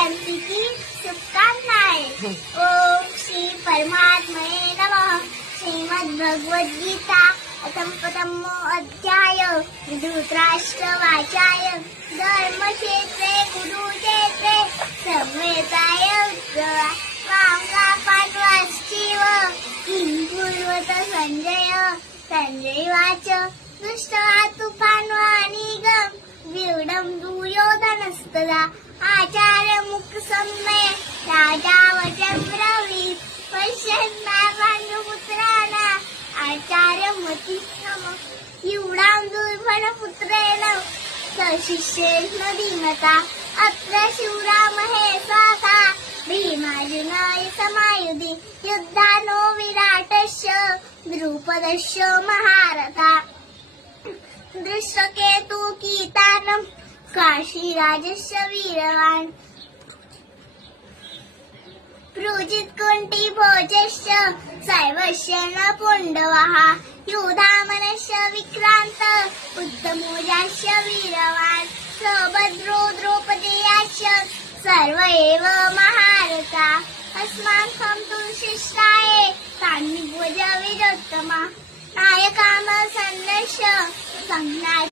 जयंतीची शुभकामनाएं। ओम श्री परमात्मने नमः। श्रीमद्भगवद्गीता अथम अध्याय धृतराष्ट्रवाचाय धर्मक्षेत्रे कुरुक्षेत्रे संवेताय पांडवाश्चैव किं कुर्वत संजय। संजयवाच दृष्ट्वा तु पाण्डवानीकं व्यूढं दुर्योधनस्तदा आचार्यमुखसम्मे राजा वचनं ब्रवीत् पश्यन् पाण्डुपुत्राणां आचार्यमतिक्रम व्यूढां दुर्बलपुत्रेण सशिष्येण धीमता अत्र शिवरामहे स्वाहा भीमार्जुनाय समायुधि युद्धानो विराटस्य द्रुपदस्य महारथा दृष्टकेतुकीर्तानं काशीराजस्य वीरवान् पृजित्कुण्ठिभोजस्य सर्वस्य न पुण्डवः युधामनस्य विक्रान्त उत्तमोजास्य वीरवान् सुभद्रो द्रौपदेयाश्च सर्व एव महारथा अस्माकं तु शिष्टाये तान्निभोज विजोत्तमा नायकाम सन्नस्य संज्ञा